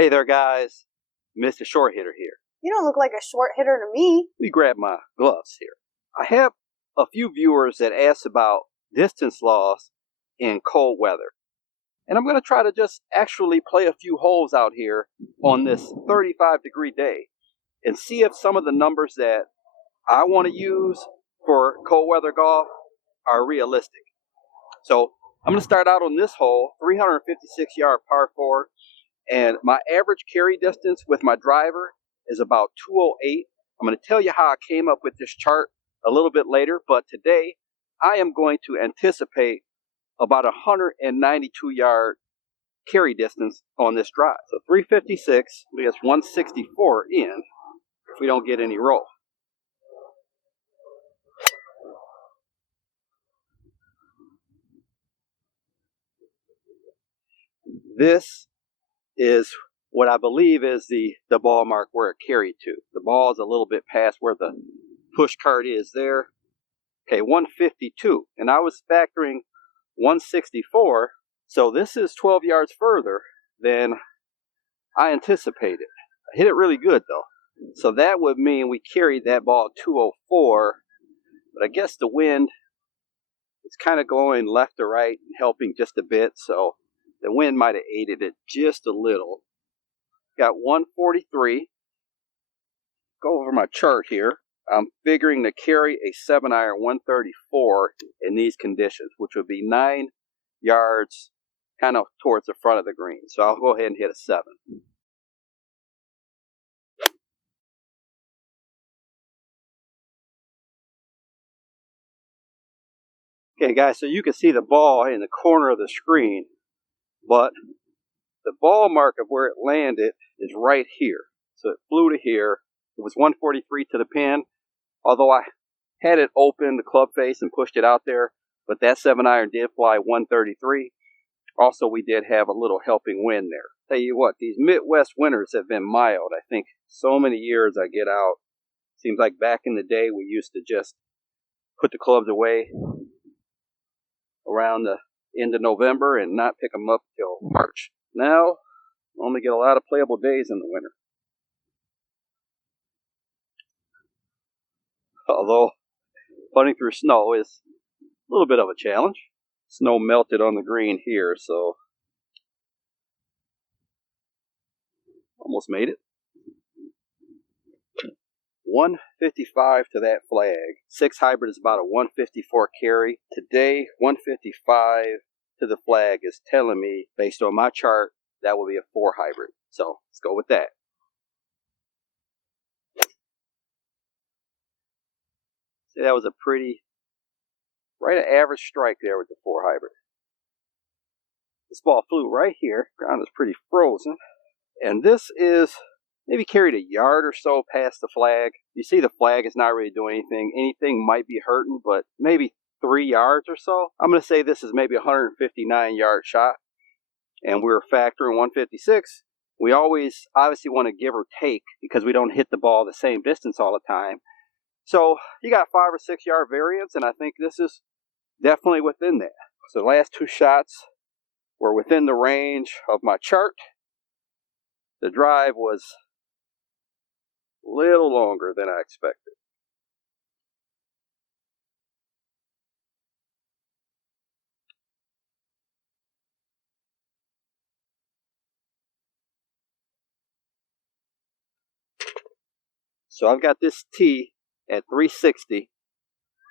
Hey there, guys. Mr. Short Hitter here. You don't look like a short hitter to me. Let me grab my gloves here. I have a few viewers that asked about distance loss in cold weather. And I'm going to try to just actually play a few holes out here on this 35-degree day and see if some of the numbers that I want to use for cold weather golf are realistic. So I'm going to start out on this hole, 356-yard par 4. And my average carry distance with my driver is about 208. I'm going to tell you how I came up with this chart a little bit later, but today I am going to anticipate about 192-yard carry distance on this drive. So 356, we get 164 in if we don't get any roll. This is what I believe is the ball mark where it carried to. The ball is a little bit past where the push cart is there. Okay, 152, and I was factoring 164, so this is 12 yards further than I anticipated. I hit it really good though, so that would mean we carried that ball 204, but I guess the wind is kind of going left to right and helping just a bit, so the wind might have aided it just a little. Got 143. Go over my chart here. I'm figuring to carry a 7-iron 134 in these conditions, which would be 9 yards kind of towards the front of the green. So I'll go ahead and hit a 7. Okay, guys, so you can see the ball in the corner of the screen, but the ball mark of where it landed is right here. So it flew to here. It was 143 to the pin. Although I had it open, the club face, and pushed it out there, but that 7-iron did fly 133. Also, we did have a little helping wind there. Tell you what, these Midwest winters have been mild. I think so many years I get out. Seems like back in the day we used to just put the clubs away around the end of November and not pick them up till March. Now, only get a lot of playable days in the winter. Although putting through snow is a little bit of a challenge. Snow melted on the green here, so almost made it. 155 to that flag. 6 hybrid is about a 154 carry. Today, 155 to the flag is telling me, based on my chart, that will be a 4 hybrid. So let's go with that. See, that was a pretty, right at average strike there with the 4 hybrid. This ball flew right here. Ground is pretty frozen. And this is maybe carried a yard or so past the flag. You see the flag is not really doing anything. Anything might be hurting, but maybe 3 yards or so. I'm going to say this is maybe a 159-yard shot. And we're factoring 156. We always obviously want to give or take because we don't hit the ball the same distance all the time. So you got 5 or 6 yard variance, and I think this is definitely within that. So the last 2 shots were within the range of my chart. The drive was a little longer than I expected. So I've got this tee at 360.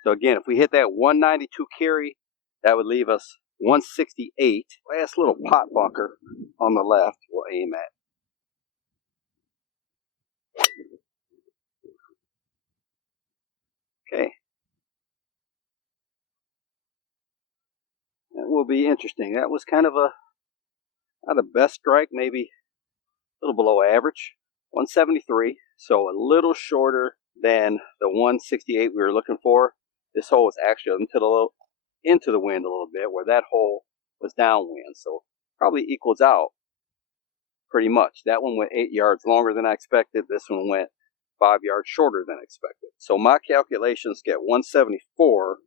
So again, if we hit that 192 carry, that would leave us 168. Last little pot bunker on the left we'll aim at. Okay. That will be interesting. That was kind of a, not a best strike, maybe a little below average. 173, so a little shorter than the 168 we were looking for. This hole was actually into the wind a little bit, where that hole was downwind, so probably equals out pretty much. That one went 8 yards longer than I expected. This one went 5 yards shorter than expected. So my calculations get 174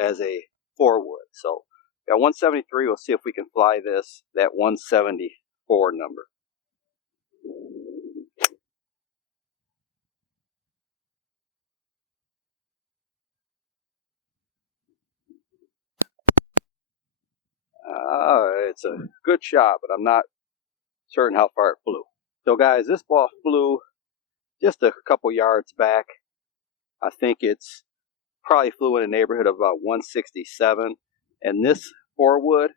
as a 4 wood. So got 173. We'll see if we can fly this, that 170 4 number. It's a good shot, but I'm not certain how far it flew. So guys, this ball flew just a couple yards back. I think it's probably flew in the neighborhood of about 167. And this 4-wood,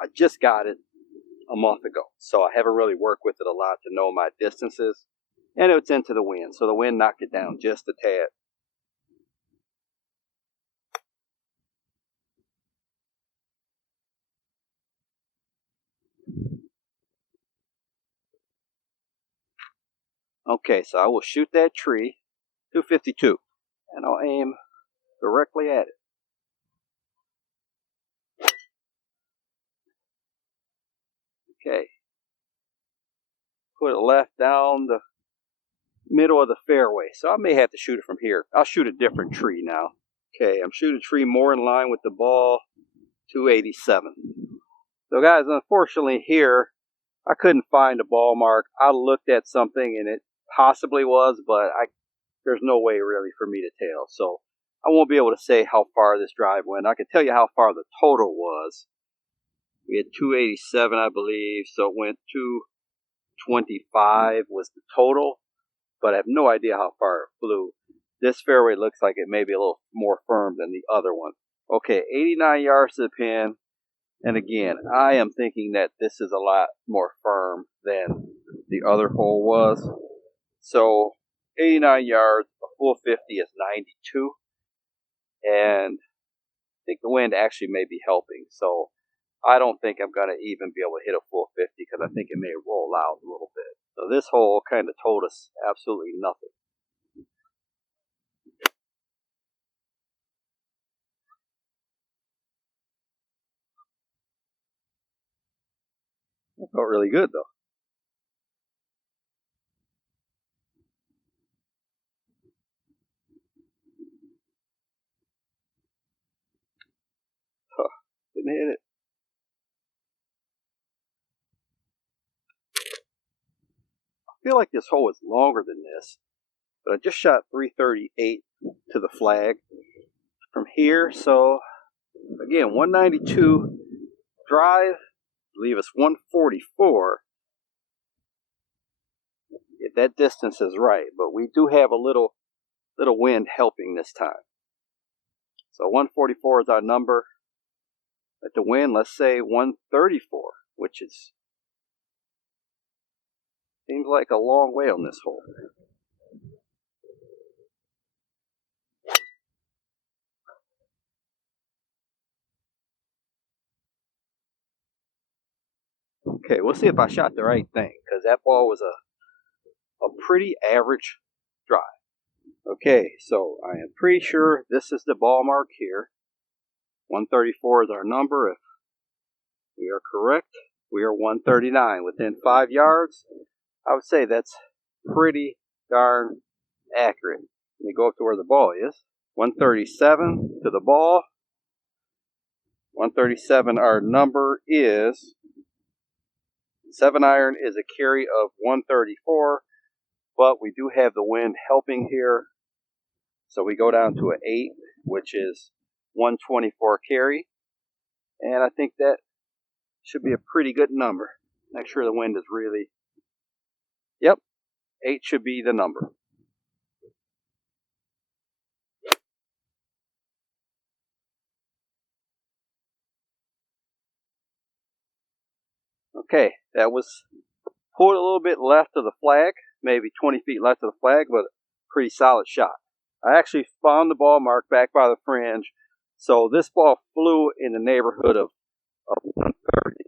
I just got it a month ago, so I haven't really worked with it a lot to know my distances. And it's into the wind, so the wind knocked it down just a tad. Okay, so I will shoot that tree, 252, and I'll aim directly at it. Okay, put it left down the middle of the fairway, so I may have to shoot it from here. I'll shoot a different tree now. Okay, I'm shooting a tree more in line with the ball, 287. So guys, unfortunately here, I couldn't find a ball mark. I looked at something and it possibly was, but there's no way really for me to tell. So I won't be able to say how far this drive went. I can tell you how far the total was. We had 287, I believe, so it went 225 was the total, but I have no idea how far it flew. This fairway looks like it may be a little more firm than the other one. Okay, 89 yards to the pin. And again, I am thinking that this is a lot more firm than the other hole was. So 89 yards, a full 50 is 92. And I think the wind actually may be helping. So I don't think I'm going to even be able to hit a full 50 because I think it may roll out a little bit. So this hole kind of told us absolutely nothing. It felt really good though. Huh, didn't hit it. I feel like this hole is longer than this, but I just shot 338 to the flag from here. So again, 192 drive, leave us 144. If that distance is right, but we do have a little wind helping this time. So 144 is our number. At the wind, let's say 134, which is seems like a long way on this hole. Okay, we'll see if I shot the right thing, because that ball was a pretty average drive. Okay, so I am pretty sure this is the ball mark here. 134 is our number. If we are correct, we are 139. Within 5 yards, I would say that's pretty darn accurate. Let me go up to where the ball is. 137 to the ball. 137, our number is 7-iron is a carry of 134, but we do have the wind helping here. So we go down to an 8, which is 124 carry. And I think that should be a pretty good number. Make sure the wind is really, yep, 8 should be the number. Okay, that was pulled a little bit left of the flag, maybe 20 feet left of the flag, but a pretty solid shot. I actually found the ball mark back by the fringe, so this ball flew in the neighborhood of 130.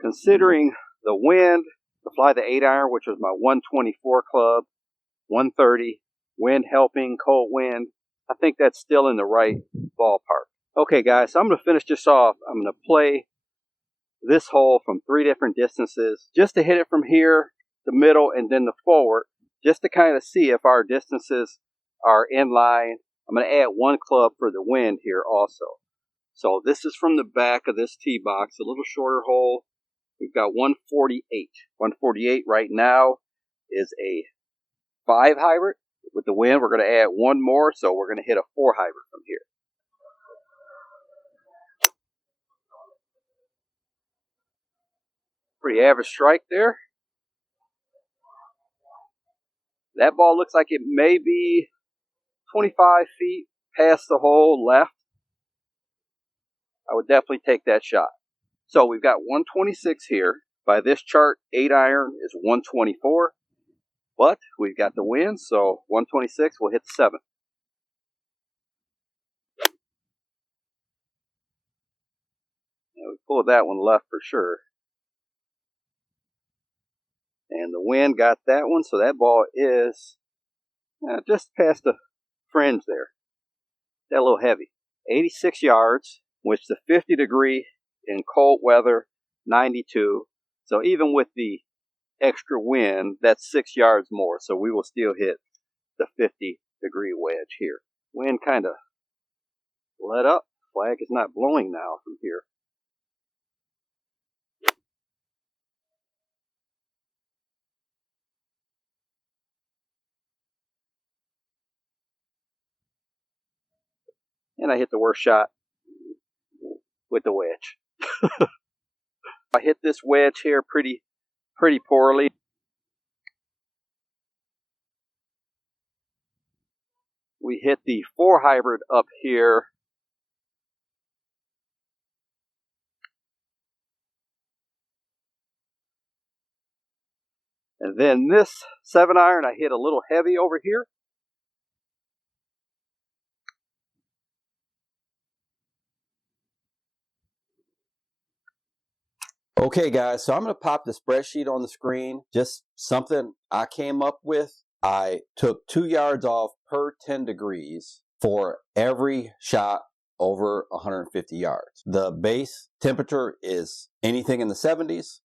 Considering the wind, to fly the 8-iron, which was my 124 club, 130, wind helping, cold wind, I think that's still in the right ballpark. Okay guys, so I'm going to finish this off. I'm going to play this hole from 3 different distances, just to hit it from here, the middle, and then the forward, just to kind of see if our distances are in line. I'm going to add one club for the wind here also. So this is from the back of this tee box, a little shorter hole. We've got 148. 148 right now is a 5 hybrid. With the wind, we're going to add one more, so we're going to hit a 4 hybrid from here. Pretty average strike there. That ball looks like it may be 25 feet past the hole left. I would definitely take that shot. So we've got 126 here. By this chart, 8 iron is 124. But we've got the wind, so 126 will hit 7. And we pulled that one left for sure. And the wind got that one, so that ball is just past the fringe there. That a little heavy. 86 yards, which the 50 degree in cold weather, 92. So even with the extra wind, that's 6 yards more. So we will still hit the 50 degree wedge here. Wind kind of let up. Flag is not blowing now from here. And I hit the worst shot with the wedge. I hit this wedge here pretty poorly. We hit the 4 hybrid up here. And then this 7 iron I hit a little heavy over here. Okay guys, so I'm going to pop the spreadsheet on the screen. Just something I came up with. I took 2 yards off per 10 degrees for every shot over 150 yards. The base temperature is anything in the 70s.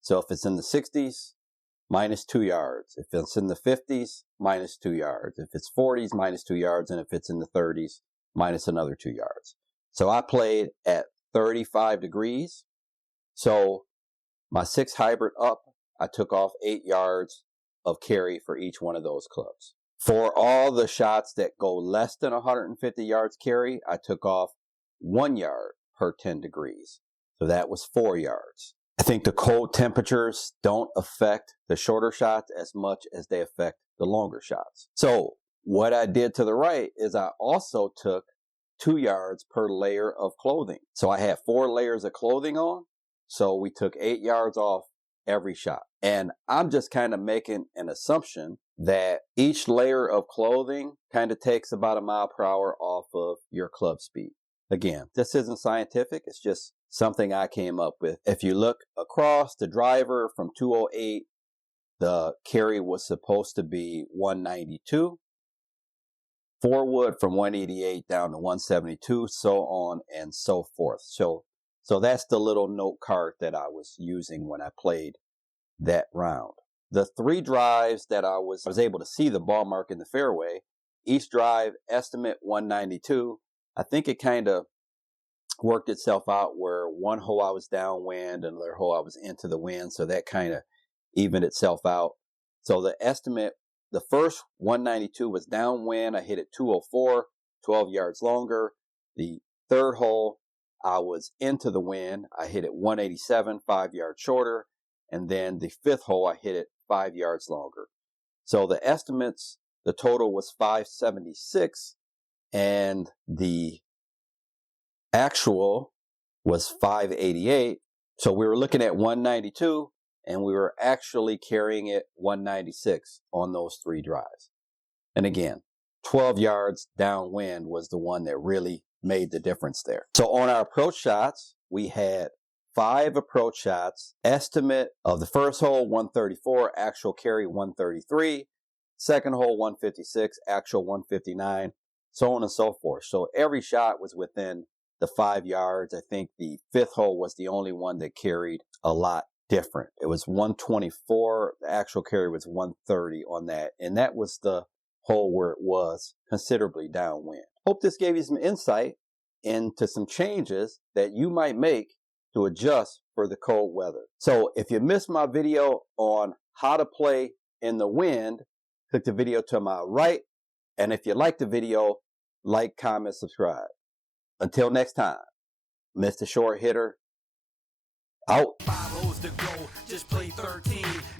So if it's in the 60s, minus 2 yards. If it's in the 50s, minus 2 yards. If it's 40s, minus 2 yards. And if it's in the 30s, minus another 2 yards. So I played at 35 degrees. So my 6 hybrid up, I took off 8 yards of carry for each one of those clubs. For all the shots that go less than 150 yards carry, I took off 1 yard per 10 degrees. So that was 4 yards. I think the cold temperatures don't affect the shorter shots as much as they affect the longer shots. So what I did to the right is I also took 2 yards per layer of clothing. So I had 4 layers of clothing on. So we took 8 yards off every shot. And I'm just kind of making an assumption that each layer of clothing kind of takes about 1 mile per hour off of your club speed. Again, this isn't scientific. It's just something I came up with. If you look across the driver from 208, the carry was supposed to be 192. Forward from 188 down to 172, so on and so forth. So that's the little note card that I was using when I played that round. The 3 drives that I was able to see the ball mark in the fairway, each drive estimate 192. I think it kind of worked itself out where one hole I was downwind, another hole I was into the wind, so that kind of evened itself out. So the estimate, the first 192 was downwind. I hit it 204, 12 yards longer. The third hole, I was into the wind. I hit it 187, 5 yards shorter. And then the 5th hole, I hit it 5 yards longer. So the estimates, the total was 576, and the actual was 588. So we were looking at 192, and we were actually carrying it 196 on those 3 drives. And again, 12 yards downwind was the one that really made the difference there. So on our approach shots, we had 5 approach shots. Estimate of the first hole, 134, actual carry 133. Second hole, 156, actual 159, so on and so forth. So every shot was within the 5 yards. I think the 5th hole was the only one that carried a lot different. It was 124. The actual carry was 130 on that. And that was the hole where it was considerably downwind. Hope this gave you some insight into some changes that you might make to adjust for the cold weather. So if you missed my video on how to play in the wind, click the video to my right. And if you like the video, like, comment, subscribe. Until next time, Mr. Short Hitter, out. 5 holes to go, just play 13.